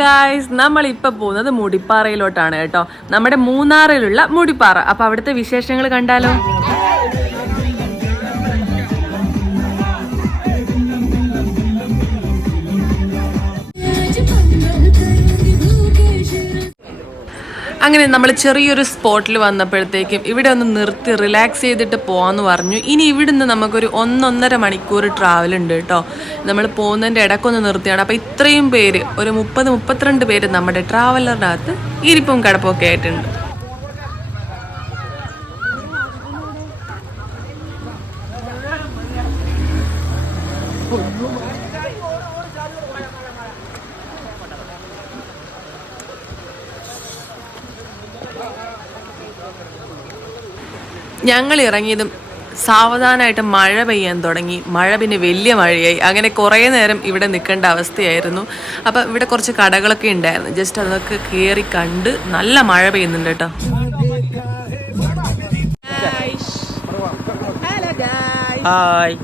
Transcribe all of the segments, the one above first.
Guys, നമ്മളിപ്പോൾ പോകുന്നത് മുടിപ്പാറയിലോട്ടാണ് കേട്ടോ. നമ്മുടെ മൂന്നാറിലുള്ള മുടിപ്പാറ. അപ്പോൾ അവിടുത്തെ വിശേഷങ്ങൾ കണ്ടാലോ? അങ്ങനെ നമ്മൾ ചെറിയൊരു സ്പോട്ടിൽ വന്നപ്പോഴത്തേക്കും ഇവിടെ ഒന്ന് നിർത്തി റിലാക്സ് ചെയ്തിട്ട് പോകാമെന്ന് പറഞ്ഞു. ഇനി ഇവിടുന്ന് നമുക്കൊരു 1.5 മണിക്കൂർ ട്രാവൽ ഉണ്ട് കേട്ടോ. നമ്മൾ പോകുന്നതിൻ്റെ ഇടയ്ക്കൊന്ന് നിർത്തിയാണ്. അപ്പോൾ ഇത്രയും പേര്, ഒരു 30-32 പേര് നമ്മുടെ ട്രാവലറിനകത്ത് ഇരിപ്പും കിടപ്പൊക്കെ ആയിട്ടുണ്ട്. ഞങ്ങൾ ഇറങ്ങിയതും സാവധാനമായിട്ട് മഴ പെയ്യാൻ തുടങ്ങി. മഴ പിന്നെ വലിയ മഴയായി. അങ്ങനെ കുറേ നേരം ഇവിടെ നിൽക്കേണ്ട അവസ്ഥയായിരുന്നു. അപ്പം ഇവിടെ കുറച്ച് കടകളൊക്കെ ഉണ്ടായിരുന്നു. ജസ്റ്റ് അതൊക്കെ കയറി കണ്ട് നല്ല മഴ പെയ്യുന്നുണ്ട് കേട്ടോ. ഹായ്,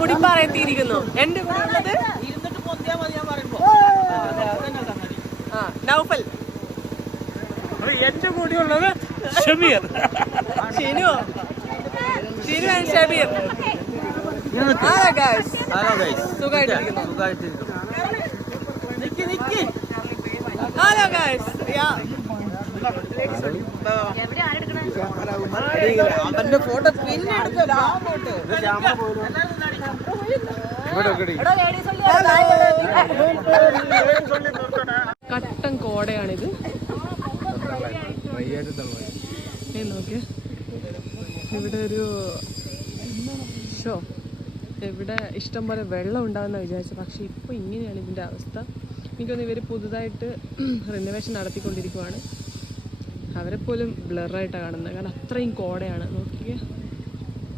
മുടിപ്പാറ എത്തിയിരിക്കുന്നു. എന്റെ കൂടെ ഉള്ളത് നൗഫൽ, എന്റെ കൂടെ ഉള്ളത് Shameer, Shinu and Shameer. Hello guys, അവന്റെ ഫോട്ടോ പിന്നെ കട്ടൻ കോടയാണിത്. നോക്കിയ ഇവിടെ ഒരു ഇവിടെ ഇഷ്ടം പോലെ വെള്ളം ഉണ്ടാകുന്ന വിചാരിച്ചു. പക്ഷെ ഇപ്പൊ ഇങ്ങനെയാണ് ഇതിന്റെ അവസ്ഥ. എനിക്കൊന്ന് ഇവര് പുതുതായിട്ട് റിനോവേഷൻ നടത്തിക്കൊണ്ടിരിക്കുവാണ്. അവരെ പോലും ബ്ലറായിട്ടാണ് കാണുന്നത്, കാരണം അത്രയും കോടയാണ്. നോക്കിയേ,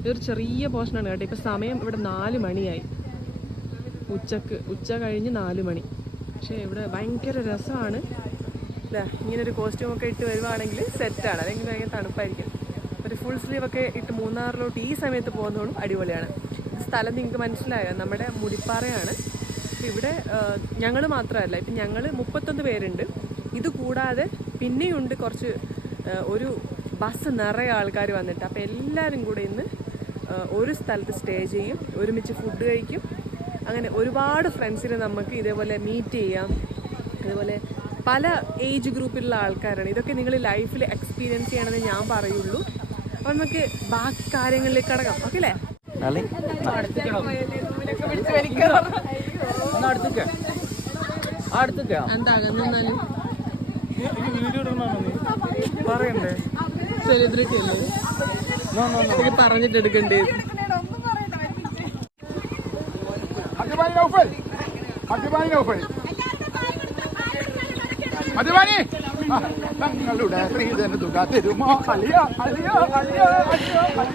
ഇതൊരു ചെറിയ പോർഷനാണ് കേട്ടോ. ഇപ്പം സമയം ഇവിടെ 4 മണിയായി. ഉച്ച കഴിഞ്ഞ് 4 മണി. പക്ഷേ ഇവിടെ ഭയങ്കര രസമാണ്. അല്ലേ, ഇങ്ങനൊരു കോസ്റ്റ്യൂമൊക്കെ ഇട്ട് വരുവാണെങ്കിൽ സെറ്റാണ്. അല്ലെങ്കിൽ ഭയങ്കര തണുപ്പായിരിക്കും. ഒരു ഫുൾ സ്ലീവൊക്കെ ഇട്ട് മൂന്നാറിലോട്ട് ഈ സമയത്ത് പോകുന്നതുകൊണ്ട് അടിപൊളിയാണ്. ഇത് സ്ഥലം നിങ്ങൾക്ക് മനസ്സിലായോ? നമ്മുടെ മുടിപ്പാറയാണ്. ഇവിടെ ഞങ്ങൾ മാത്രമല്ല, ഇപ്പം ഞങ്ങൾ 31 പേരുണ്ട്. ഇത് കൂടാതെ പിന്നെയുണ്ട് കുറച്ച്, ഒരു ബസ് നിറയെ ആൾക്കാർ വന്നിട്ട്. അപ്പോൾ എല്ലാവരും കൂടെ ഇന്ന് ഒരു സ്ഥലത്ത് സ്റ്റേ ചെയ്യും, ഒരുമിച്ച് ഫുഡ് കഴിക്കും. അങ്ങനെ ഒരുപാട് ഫ്രണ്ട്സിനെ നമുക്ക് ഇതേപോലെ മീറ്റ് ചെയ്യാം. അതുപോലെ പല ഏജ് ഗ്രൂപ്പിലുള്ള ആൾക്കാരാണ്. ഇതൊക്കെ നിങ്ങൾ ലൈഫിൽ എക്സ്പീരിയൻസ് ചെയ്യണമെന്ന് ഞാൻ പറയുള്ളൂ. അപ്പോൾ നമുക്ക് ബാക്കി കാര്യങ്ങളിലേക്ക് കടക്കാം. ഓക്കെ അല്ലേ? പറയണ്ടേ, സെലിബ്രിറ്റി അല്ലേ, പറഞ്ഞിട്ട് എടുക്കണ്ടേ?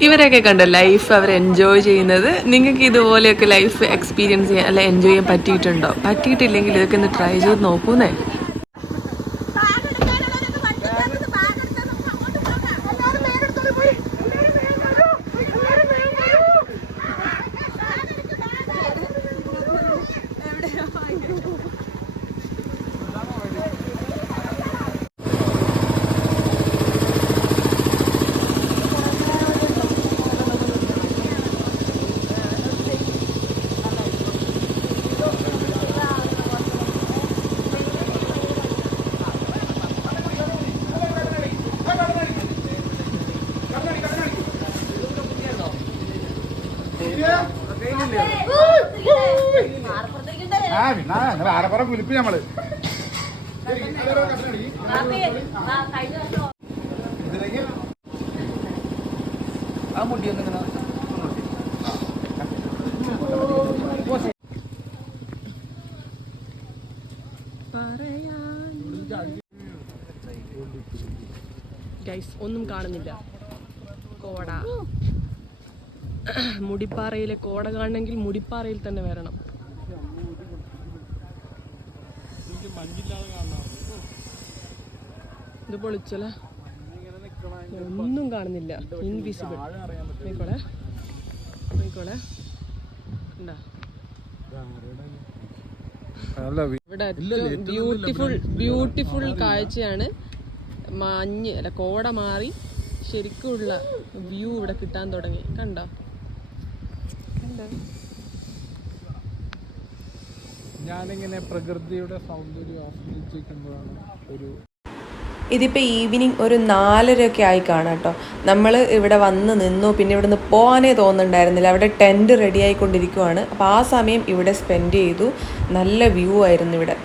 ഇവരെയൊക്കെ കണ്ടോ ലൈഫ് അവർ എൻജോയ് ചെയ്യുന്നത്. നിങ്ങൾക്ക് ഇതുപോലെയൊക്കെ ലൈഫ് എക്സ്പീരിയൻസ് ചെയ്യാൻ അല്ല എൻജോയ് ചെയ്യാൻ പറ്റിയിട്ടുണ്ടോ? പറ്റിയിട്ടില്ലെങ്കിൽ ഇതൊക്കെ ഒന്ന് ട്രൈ ചെയ്ത് നോക്കൂന്നേ. ആരപ്പുറം കുലിപ്പ് നമ്മള് ആ മുടിയൊന്നിങ്ങനെ ഗൈസ്, ഒന്നും കാണുന്നില്ല. കോട, മുടിപ്പാറയിലെ കോട കാണണമെങ്കിൽ മുടിപ്പാറയിൽ തന്നെ വരണം. ഇത് പൊളിച്ചല്ലേ? ഒന്നും കാണുന്നില്ല, ഇൻവിസിബിൾ. നോക്കോളെ നോക്കോളെ, എന്താ ഇവിടെ ബ്യൂട്ടിഫുൾ കാഴ്ചയാണ്. മഞ്ഞ് അല്ല, കോട മാറി ശരിക്കുള്ള വ്യൂ ഇവിടെ കിട്ടാൻ തുടങ്ങി. കണ്ടോ? ഞാനിങ്ങനെ പ്രകൃതിയുടെ സൗന്ദര്യം ആസ്വദിച്ചിരിക്കുമ്പോഴാണ് ഒരു ഇതിപ്പോൾ ഈവനിങ് ഒരു 4:30 ആയി കാണാം കേട്ടോ. നമ്മൾ ഇവിടെ വന്ന് നിന്നു, പിന്നെ ഇവിടെ നിന്ന് പോകാനേ തോന്നുന്നുണ്ടായിരുന്നില്ല. അവിടെ ടെൻറ്റ് റെഡി ആയിക്കൊണ്ടിരിക്കുവാണ്. അപ്പോൾ ആ സമയം ഇവിടെ സ്പെൻഡ് ചെയ്തു. നല്ല വ്യൂ ആയിരുന്നു ഇവിടെ.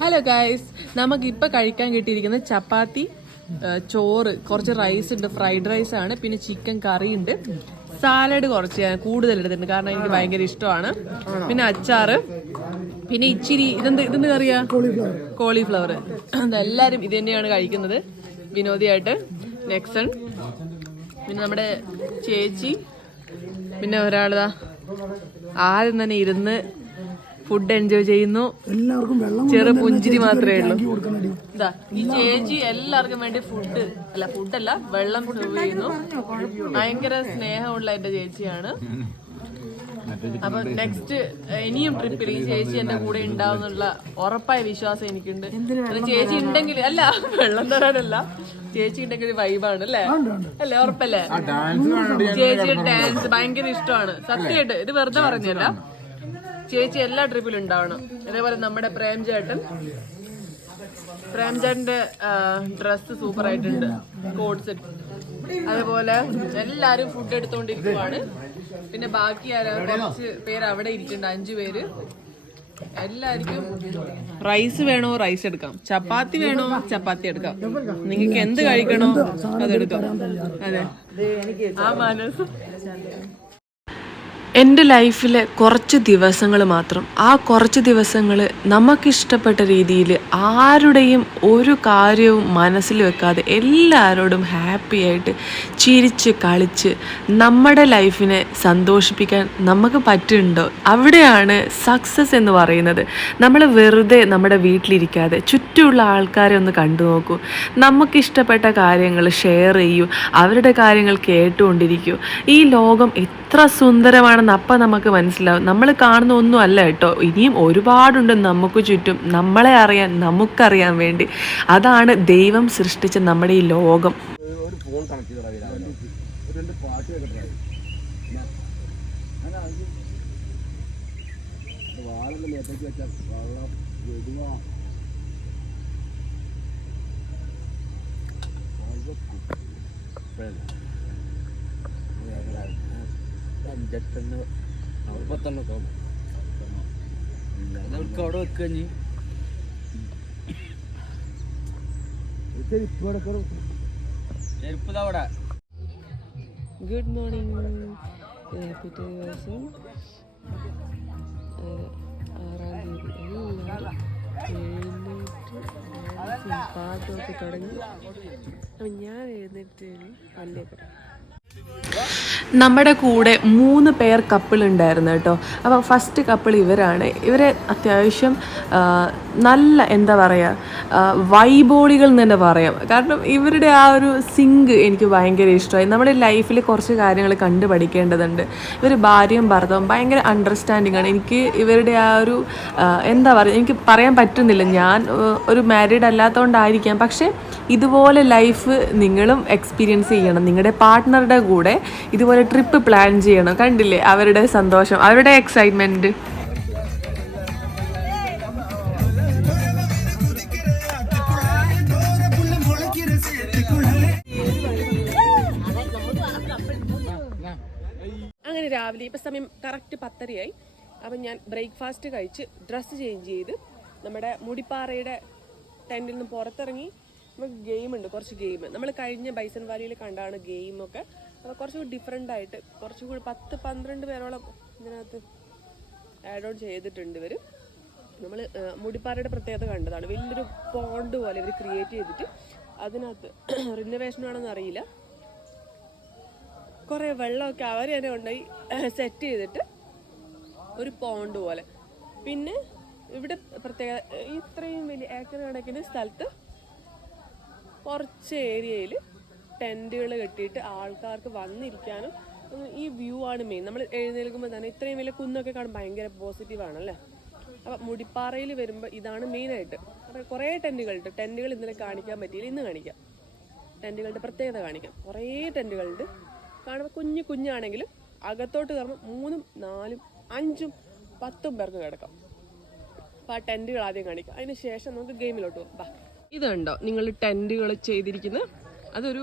ഹലോ ഗൈസ്, നമുക്കിപ്പോൾ കഴിക്കാൻ കിട്ടിയിരിക്കുന്നത് ചപ്പാത്തി, ചോറ്, കുറച്ച് റൈസ് ഉണ്ട്, ഫ്രൈഡ് റൈസ് ആണ്, പിന്നെ ചിക്കൻ കറി ഉണ്ട്, സാലഡ് കുറച്ച് ഞാൻ കൂടുതൽ എടുത്തിട്ടുണ്ട് കാരണം എനിക്ക് ഭയങ്കര ഇഷ്ടമാണ്, പിന്നെ അച്ചാറ്, പിന്നെ ഇച്ചിരി ഇതെന്ത് കറിയാ, കോളിഫ്ലവർ. അതെല്ലാവരും ഇത് തന്നെയാണ് കഴിക്കുന്നത് വിനോദിയായിട്ട്. നെക്സൺ, പിന്നെ നമ്മുടെ ചേച്ചി, പിന്നെ ഒരാളതാ ആദ്യം തന്നെ ഇരുന്ന് ഫുഡ് എൻജോയ് ചെയ്യുന്നു. ചെറു പുഞ്ചിരി മാത്രമേ ഉള്ളൂ. ഇതാ ഈ ചേച്ചി എല്ലാവർക്കും വേണ്ടി ഫുഡല്ല വെള്ളം സെർവ് ചെയ്യുന്നു. ഭയങ്കര സ്നേഹമുള്ള എന്റെ ചേച്ചിയാണ്. അപ്പൊ നെക്സ്റ്റ് ഇനിയും ട്രിപ്പിൽ ഈ ചേച്ചി എന്റെ കൂടെ ഉണ്ടാവുന്നുള്ള ഉറപ്പായ വിശ്വാസം എനിക്കുണ്ട്. അത് ചേച്ചി ഉണ്ടെങ്കിൽ അല്ല, വെള്ളം തരാനല്ല, ചേച്ചി ഉണ്ടെങ്കിൽ വൈബാണ് അല്ലേ? അല്ലേ, ഉറപ്പല്ലേ? ചേച്ചിയുടെ ഡാൻസ് ഭയങ്കര ഇഷ്ടമാണ് സത്യമായിട്ട്, ഇത് വെറുതെ പറഞ്ഞല്ല. ചേച്ചി എല്ലാ ട്രിപ്പിലും ഉണ്ടാവണം. അതേപോലെ നമ്മുടെ പ്രേംചേട്ടന്റെ ഡ്രസ്സ് സൂപ്പർ ആയിട്ടുണ്ട്, കോഡ് സെറ്റ്. അതേപോലെ എല്ലാരും ഫുഡ് എടുത്തോണ്ടിരിക്കുവാണ്. പിന്നെ ബാക്കി കുറച്ച് പേര് അവിടെ ഇരിക്കുന്നുണ്ട്, 5 പേര്. എല്ലാവർക്കും റൈസ് വേണോ റൈസ് എടുക്കാം, ചപ്പാത്തി വേണോ ചപ്പാത്തി എടുക്കാം, നിങ്ങൾക്ക് എന്ത് കഴിക്കണോ അതെടുക്കാം. അതെ, ആ മനസ്സ്. എൻ്റെ ലൈഫിലെ കുറച്ച് ദിവസങ്ങൾ മാത്രം, ആ കുറച്ച് ദിവസങ്ങൾ നമുക്കിഷ്ടപ്പെട്ട രീതിയിൽ ആരുടെയും ഒരു കാര്യവും മനസ്സിൽ വെക്കാതെ എല്ലാവരോടും ഹാപ്പി ആയിട്ട് ചിരിച്ച് കളിച്ച് നമ്മുടെ ലൈഫിനെ സന്തോഷിപ്പിക്കാൻ നമുക്ക് പറ്റുന്നുണ്ടോ, അവിടെയാണ് സക്സസ് എന്ന് പറയുന്നത്. നമ്മൾ വെറുതെ നമ്മുടെ വീട്ടിലിരിക്കാതെ ചുറ്റുമുള്ള ആൾക്കാരെ ഒന്ന് കണ്ടു നോക്കൂ, നമുക്കിഷ്ടപ്പെട്ട കാര്യങ്ങൾ ഷെയർ ചെയ്യൂ, അവരുടെ കാര്യങ്ങൾ കേട്ടുകൊണ്ടിരിക്കൂ. ഈ ലോകം എത്ര സുന്ദരമാണെന്ന് അപ്പം നമുക്ക് മനസ്സിലാവും. നമ്മൾ കാണുന്ന ഒന്നും അല്ല കേട്ടോ, ഇനിയും ഒരുപാടുണ്ട് നമുക്ക് ചുറ്റും നമ്മളെ അറിയാൻ, നമുക്കറിയാൻ വേണ്ടി. അതാണ് ദൈവം സൃഷ്ടിച്ച നമ്മുടെ ഈ ലോകം. അവിടെ വെക്കുക ചെരുപ്പ് അവിടെ. Good morning. പിറ്റേ ദിവസം 6-ാം തീയതി എല്ലാവരും എഴുന്നേറ്റ് പാട്ടൊക്കെ തുടങ്ങി. അപ്പം ഞാൻ എഴുന്നേറ്റ് പല്ലിയൊക്കെ. നമ്മുടെ കൂടെ 3 പേർ കപ്പിൾ ഉണ്ടായിരുന്നു കേട്ടോ. അപ്പോൾ ഫസ്റ്റ് കപ്പിൾ ഇവരാണ്. ഇവരെ അത്യാവശ്യം നല്ല എന്താ പറയുക വൈബോളികൾ എന്ന് തന്നെ പറയാം. കാരണം ഇവരുടെ ആ ഒരു സിങ്ക് എനിക്ക് ഭയങ്കര ഇഷ്ടമായി. നമ്മുടെ ലൈഫിൽ കുറച്ച് കാര്യങ്ങൾ കണ്ടു പഠിക്കേണ്ടതുണ്ട്. ഇവർ ഭാര്യയും ഭർത്താവും ഭയങ്കര അണ്ടർസ്റ്റാൻഡിങ് ആണ്. എനിക്ക് ഇവരുടെ ആ ഒരു എന്താ പറയുക, എനിക്ക് പറയാൻ പറ്റുന്നില്ല. ഞാൻ ഒരു മാരീഡ് അല്ലാത്തതുകൊണ്ടായിരിക്കാം, പക്ഷേ ഇതുപോലെ ലൈഫ് നിങ്ങളും എക്സ്പീരിയൻസ് ചെയ്യണം. നിങ്ങളുടെ പാർട്ട്ണറുടെ കൂടെ ഇതുപോലെ ട്രിപ്പ് പ്ലാൻ ചെയ്യണം. കണ്ടില്ലേ അവരുടെ സന്തോഷം, അവരുടെ എക്സൈറ്റ്മെന്റ്. അങ്ങനെ രാവിലെ ഇപ്പം സമയം കറക്റ്റ് 10:30 അപ്പം ഞാൻ ബ്രേക്ക്ഫാസ്റ്റ് കഴിച്ച് ഡ്രസ്സ് ചേഞ്ച് ചെയ്ത് നമ്മുടെ മുടിപ്പാറയുടെ ടെൻറ്റിൽ നിന്ന് പുറത്തിറങ്ങി. നമുക്ക് ഗെയിമുണ്ട്, കുറച്ച് ഗെയിം നമ്മൾ കഴിഞ്ഞ ബൈസൺ വാലിയിൽ കണ്ടാണ് ഗെയിമൊക്കെ. അപ്പോൾ കുറച്ചുകൂടി ഡിഫറെൻ്റ് ആയിട്ട് കുറച്ചുകൂടി 10-12 പേരോളം ഇതിനകത്ത് ആഡ് ഓൺ ചെയ്തിട്ടുണ്ട് ഇവർ. നമ്മൾ മുടിപ്പാറയുടെ പ്രത്യേകത കണ്ടതാണ്. വലിയൊരു പോണ്ട് പോലെ ഇവർ ക്രിയേറ്റ് ചെയ്തിട്ട് അതിനകത്ത് റിനോവേഷനാണെന്ന് അറിയില്ല, കുറേ വെള്ളമൊക്കെ അവർ തന്നെ കൊണ്ടുപോയി സെറ്റ് ചെയ്തിട്ട് ഒരു പോണ്ട് പോലെ. പിന്നെ ഇവിടെ പ്രത്യേകത, ഇത്രയും വലിയ ഏക്കർ കണക്കിന് സ്ഥലത്ത് കുറച്ച് ഏരിയയിൽ ടെൻറ്റുകൾ കെട്ടിയിട്ട് ആൾക്കാർക്ക് വന്നിരിക്കാനും ഈ വ്യൂ ആണ് മെയിൻ. നമ്മൾ എഴുന്നേൽക്കുമ്പോൾ തന്നെ ഇത്രയും വലിയ കുന്നൊക്കെ കാണും, ഭയങ്കര പോസിറ്റീവാണല്ലേ. അപ്പം മുടിപ്പാറയിൽ വരുമ്പോൾ ഇതാണ് മെയിനായിട്ട്. അപ്പോൾ കുറേ ടെൻറ്റുകളുണ്ട്. ടെൻറ്റുകൾ ഇന്നലെ കാണിക്കാൻ പറ്റിയില്ല, ഇന്ന് കാണിക്കാം. ടെൻറ്റുകളുടെ പ്രത്യേകത കാണിക്കാം. കുറേ ടെൻറ്റുകളുണ്ട്. കാണുമ്പോൾ കുഞ്ഞാണെങ്കിലും അകത്തോട്ട് കയറുമ്പോൾ 3, 4, 5, 10 പേർക്ക് കിടക്കാം. അപ്പോൾ ആ ടെൻറ്റുകൾ ആദ്യം കാണിക്കാം, അതിന് ശേഷം നമുക്ക് ഗെയിമിലോട്ട് പോകാം. ഇതുണ്ടോ നിങ്ങൾ ടെൻറ്റുകൾ ചെയ്തിരിക്കുന്നത്? അതൊരു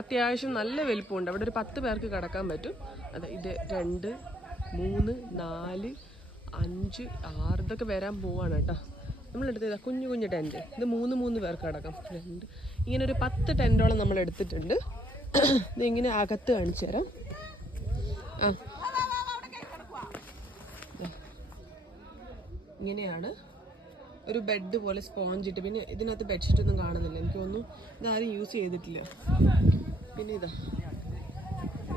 അത്യാവശ്യം നല്ല വലിപ്പമുണ്ട്. അവിടെ ഒരു 10 പേർക്ക് കിടക്കാൻ പറ്റും. അതെ, ഇത് 2, 3, 4, 5, 6 ഇതൊക്കെ വരാൻ പോവാണ് കേട്ടോ. നമ്മളെടുത്തത് കുഞ്ഞു ടെൻറ്റ്. ഇത് 3 പേർക്ക് കിടക്കാം. 2 ഇങ്ങനെ ഒരു 10 ടെൻറ്റോളം നമ്മൾ എടുത്തിട്ടുണ്ട്. ഇതിങ്ങനെ അകത്ത് കാണിച്ചു തരാം. ഇങ്ങനെയാണ് ഒരു ബെഡ് പോലെ സ്പോഞ്ച് ഇട്ട്. പിന്നെ ഇതിനകത്ത് ബെഡ്ഷീറ്റ് ഒന്നും കാണുന്നില്ല, എനിക്ക് തോന്നുന്നു ഇതാരും യൂസ് ചെയ്തിട്ടില്ല. പിന്നെ ഇതാ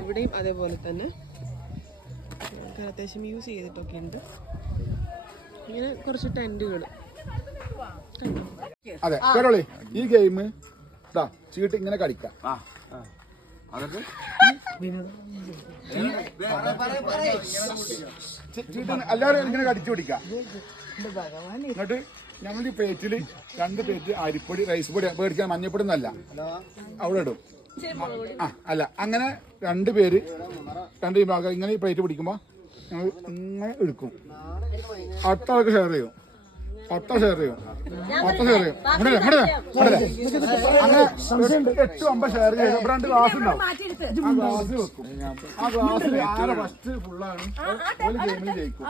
ഇവിടെയും അതേപോലെ തന്നെ അത്യാവശ്യം യൂസ് ചെയ്തിട്ടൊക്കെ ഉണ്ട്. ഇങ്ങനെ കുറച്ച് ടെൻറ്റുകൾ. അതെ കേട്ടോളി, ഈ ഗെയിം ചീട്ട് ഇങ്ങനെ കളിക്കാം. അതൊക്കെ എല്ലാവരും ഇങ്ങനെ കടിച്ചു പിടിക്കാം. എന്നിട്ട് ഞങ്ങളുടെ പ്ലേറ്റിൽ 2 പ്ലേറ്റ് അരിപ്പൊടി റൈസ് പൊടി മേടിക്കാൻ മഞ്ഞപ്പൊടി ഒന്നല്ല അവിടെ ഇടും. അല്ല അങ്ങനെ 2 പേര് 2 വിഭാഗം ഇങ്ങനെ ഈ പ്ലേറ്റ് പിടിക്കുമ്പോൾ ഞങ്ങൾ ഇങ്ങനെ എടുക്കും. അടുത്ത ആൾക്ക് ഷെയർ ചെയ്യും. അങ്ങനെ 8-9 ഷെയർ ചെയ്യും. 2 ഗ്ലാസ് ഉണ്ടാവും. ആ ഗ്ലാസ് വെക്കും. ആ ഗ്ലാസ്സിൽ ആരെ ഫസ്റ്റ് ഫുള്ളാണ് ഒരു ഗെയിമിൽ ജയിക്കും.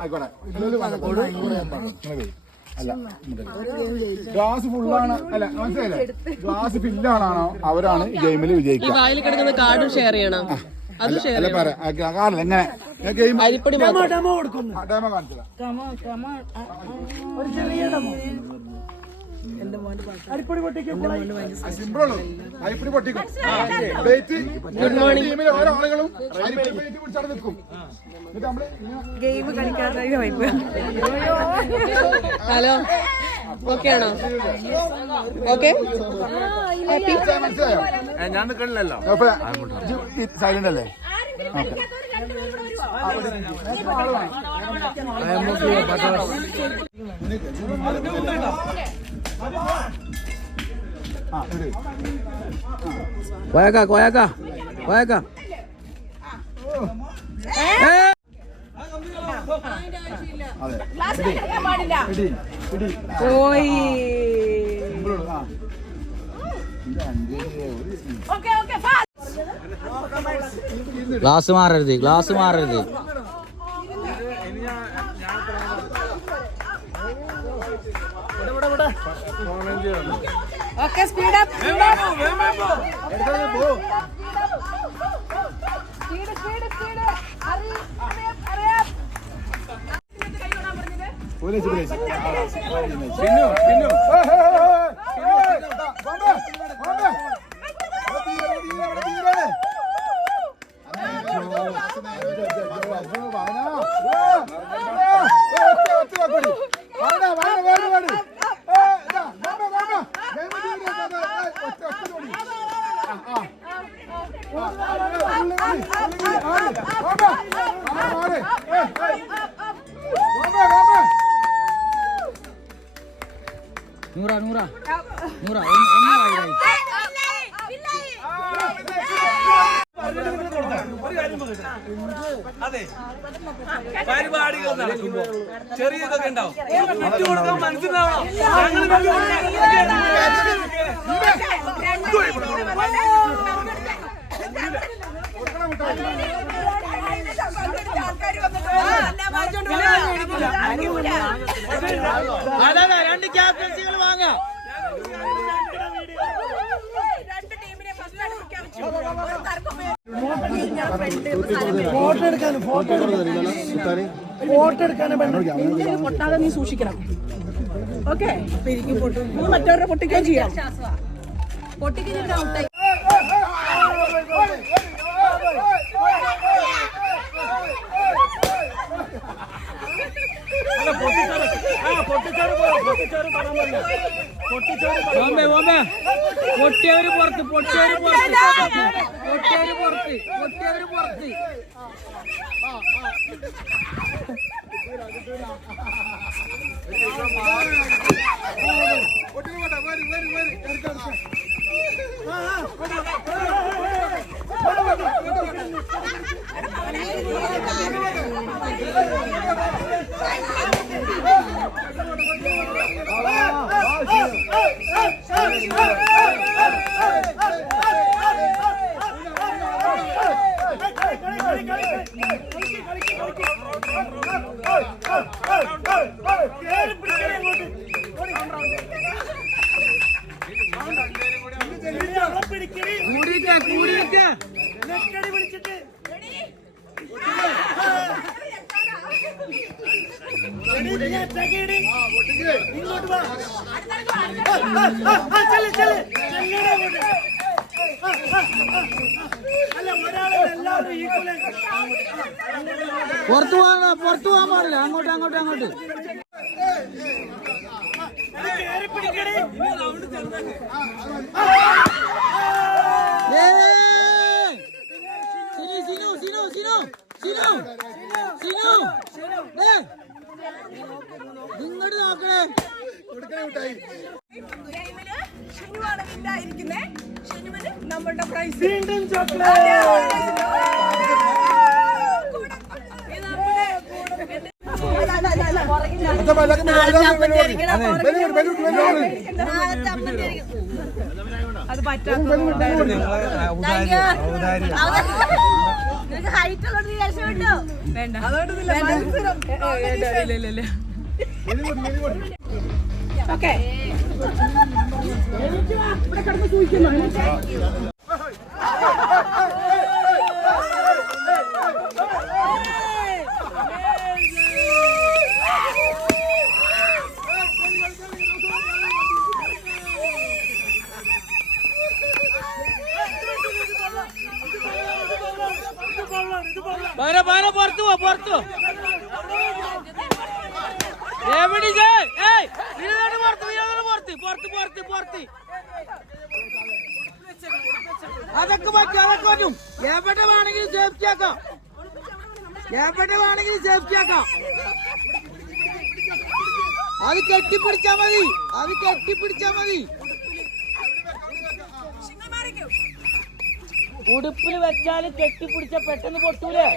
ആയിക്കോട്ടെ. അല്ല ഗ്ലാസ് ഫുള്ളാണ്. അല്ല മനസ്സിലായില്ലേ? ഗ്ലാസ് ഫില്ലാണോ അവരാണ് ഈ ഗെയിമിൽ വിജയിക്കുക. വായിൽ കിടക്കുന്ന കാർഡും ഷെയർ ചെയ്യണം. അല്ല പറയാം എങ്ങനെ ഗെയിം അരിപ്പൊടി ഡെമോ കാണിച്ചതാ. സിമ്പിളുള്ളൂ. അരിപ്പൊടി പൊട്ടിക്കും. ടീമിലെ ഓരോ ആളുകളും അരിപ്പൊടി പ്ലേറ്റ് പിടിച്ചാണ് നിൽക്കും. എന്നിട്ട് നമ്മള് ഗെയിം കളിക്കാതെ ഹലോ ഓക്കെ ആണോ? ഓക്കെ മനസ്സിലായോ? ഞാൻ നിൽക്കണില്ലല്ലോ. സൈലന്റ് അല്ലേ? കോയക്ക ഗ്ലാസ് മാറരുത്. ഓക്കെ സ്പീഡ് അപ്പ് നൂറ പരിപാടികൾ നടക്കുമ്പോ ചെറിയതൊക്കെ ഉണ്ടാവും. മനസ്സിലാവണം. അതെ 2 ക്യാപ്റ്റൻസികൾ വാങ്ങാം. പൊട്ടാതെ നീ സൂക്ഷിക്കണം. ഓക്കെ മറ്റവരുടെ പൊട്ടിക്കുകയും ചെയ്യാം. പൊട്ടിക്കാൻ പൊട്ടിയവര് പുറത്ത് പുറത്തു പോകാൻ പാടില്ല. അങ്ങോട്ട് ആ ഷെനുവാണ് വിന്നായിരിക്കുന്നേ. ഷെനുവിന് നമ്മളുടെ പ്രൈസ് വീണ്ടും ചോക്ലേറ്റ്. അത് പറ്റാത്തതുകൊണ്ടായിരുന്നു. വേണ്ട ഇല്ല. ഓക്കെ പുറത്തു അതൊക്കെ പറ്റും. എവിടെ വേണമെങ്കിലും സേഫ്റ്റി ആക്കാം. അത് കെട്ടിപ്പിടിച്ചാ മതി. ഉടുപ്പിൽ വെച്ചാല് കെട്ടിപ്പിടിച്ച പെട്ടെന്ന് പൊട്ടൂലേ.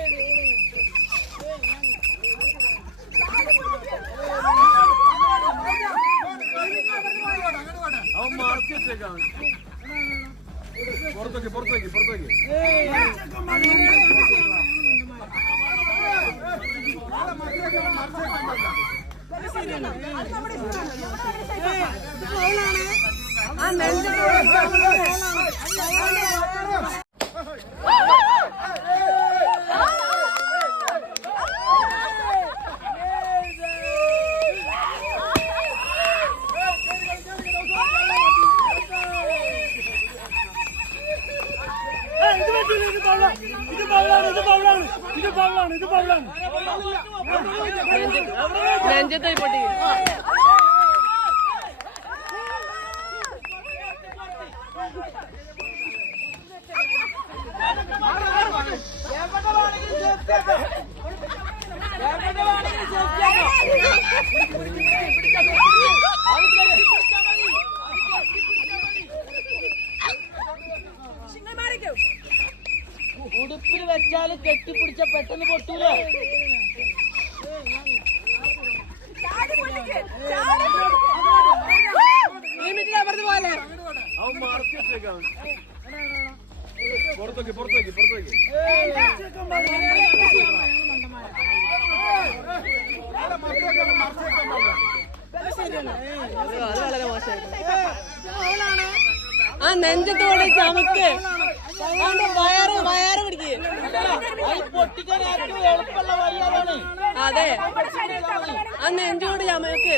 നെഞ്ചത്തായി പൊട്ടി. ഉടുപ്പിൽ വെച്ചാല് കെട്ടിപ്പിടിച്ച പെട്ടെന്ന് പൊട്ടൂലേ. അത് വളരെ മോശമായിരുന്നു. ആ നെഞ്ചത്തോടെ ചമക്ക് വയറ് പിടിക്ക്. പൊട്ടിക്കാൻ ഏറ്റവും എളുപ്പമുള്ള വഴി അതാണ്. അതെ ആ നെഞ്ചോട് ചമക്ക്.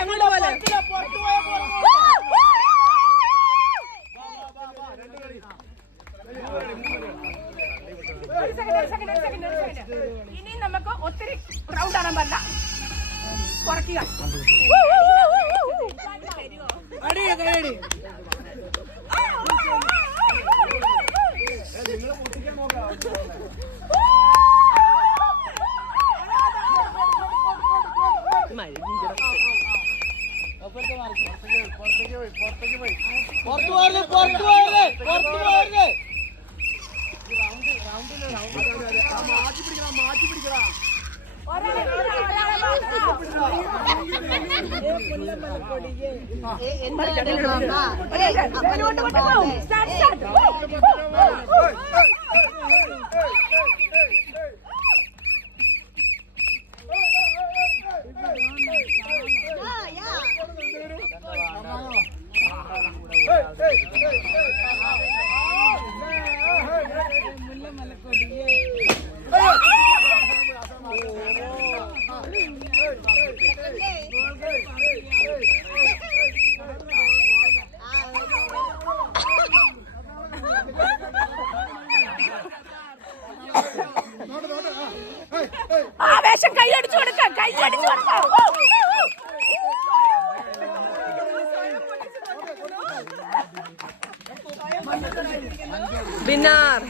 അങ്ങോട്ട് പോലെ ഇനി നമുക്ക് ഒത്തിരി റൗണ്ട് ആടാൻ പറ്റില്ല. കുറയ്ക്കുക. ആവേശം കൈയടിച്ചു കൊടുക്കാം. വിന്നർ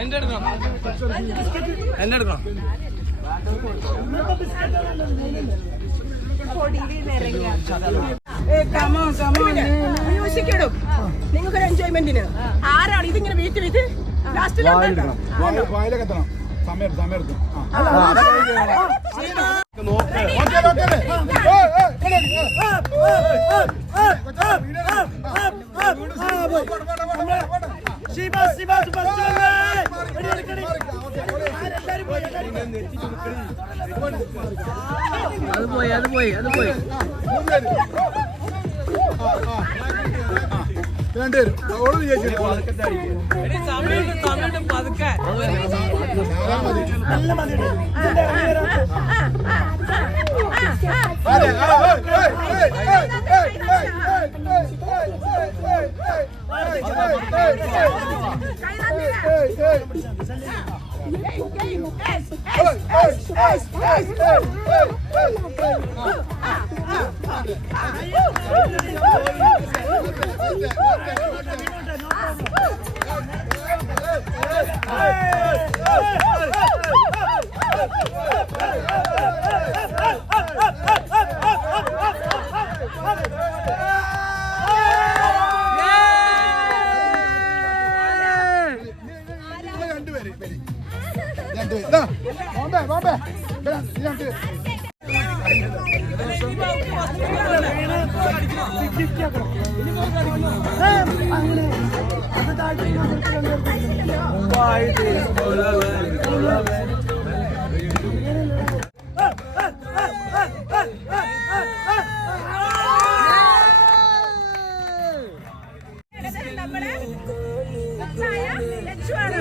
എന്റെ എടുക്കണം മ്യൂസിക്കിടും നിങ്ങൾക്ക് എൻജോയ്മെന്റിന്. ആരാണ് ഇതിങ്ങനെ വീട്ടിൽ ഇത് വായിലൊക്കെ എത്തണം. സമയത്ത് അത് പോയി രണ്ടുപേരും ഓള് വിജയിച്ചു. നമ്മള് ലക്ഷ്യമാണ്.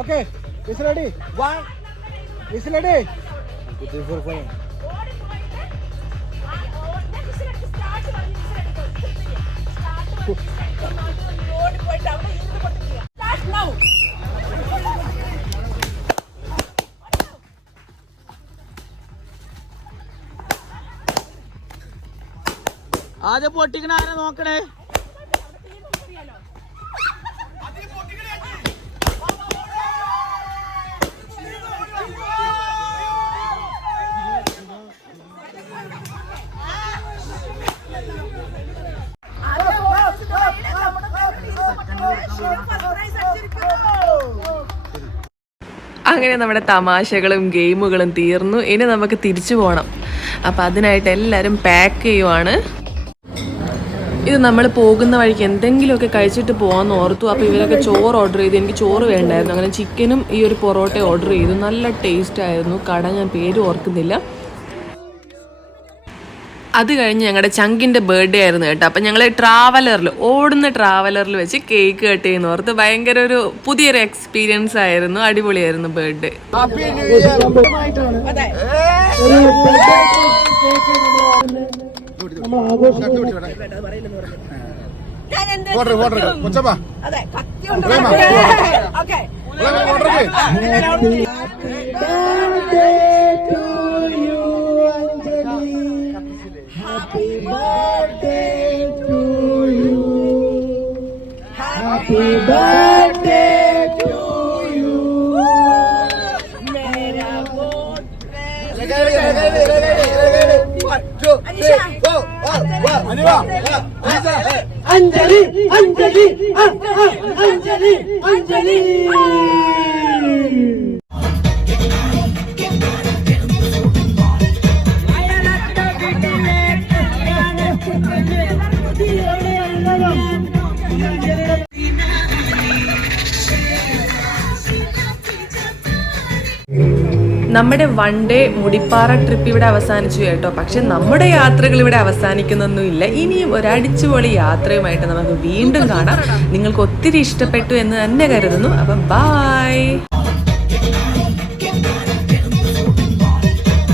Okay, is ready? One, is ready? ആദ്യം പൊട്ടിക്കണ ആരെ നോക്കണേ. അങ്ങനെ നമ്മുടെ തമാശകളും ഗെയിമുകളും തീർന്നു. ഇനി നമുക്ക് തിരിച്ചു പോകണം. അപ്പം അതിനായിട്ട് എല്ലാവരും പാക്ക് ചെയ്യുവാണ്. ഇത് നമ്മൾ പോകുന്ന വഴിക്ക് എന്തെങ്കിലുമൊക്കെ കഴിച്ചിട്ട് പോകാമെന്ന് ഓർത്തു. അപ്പോൾ ഇവരൊക്കെ ചോറ് ഓർഡർ ചെയ്തു. എനിക്ക് ചോറ് വേണ്ടായിരുന്നു. അങ്ങനെ ചിക്കനും ഈ ഒരു പൊറോട്ട ഓർഡർ ചെയ്തു. നല്ല ടേസ്റ്റ് ആയിരുന്നു. കട ഞാൻ പേര് ഓർക്കുന്നില്ല. അത് കഴിഞ്ഞ് ഞങ്ങളുടെ ചങ്കിൻ്റെ ബർത്ത്ഡേ ആയിരുന്നു കേട്ടോ. അപ്പം ഞങ്ങൾ ഓടുന്ന ട്രാവലറിൽ വെച്ച് കേക്ക് കട്ട് ചെയ്യുന്ന ഓർത്ത് ഭയങ്കര ഒരു പുതിയൊരു എക്സ്പീരിയൻസ് ആയിരുന്നു. അടിപൊളിയായിരുന്നു ബർത്ത്ഡേ. അതെ Happy birthday to you. Happy birthday to you. Mera बहुत अंजलि अंजलि अंजलि अंजलि നമ്മുടെ വൺ ഡേ മുടിപ്പാറ ട്രിപ്പ് ഇവിടെ അവസാനിച്ചു കേട്ടോ. പക്ഷെ നമ്മുടെ യാത്രകൾ ഇവിടെ അവസാനിക്കുന്നൊന്നുമില്ല. ഇനിയും ഒരു അടിച്ചുപൊളി യാത്രയുമായിട്ട് നമുക്ക് വീണ്ടും കാണാം. നിങ്ങൾക്ക് ഒത്തിരി ഇഷ്ടപ്പെട്ടു എന്ന് തന്നെ കരുതുന്നു. അപ്പം ബൈ.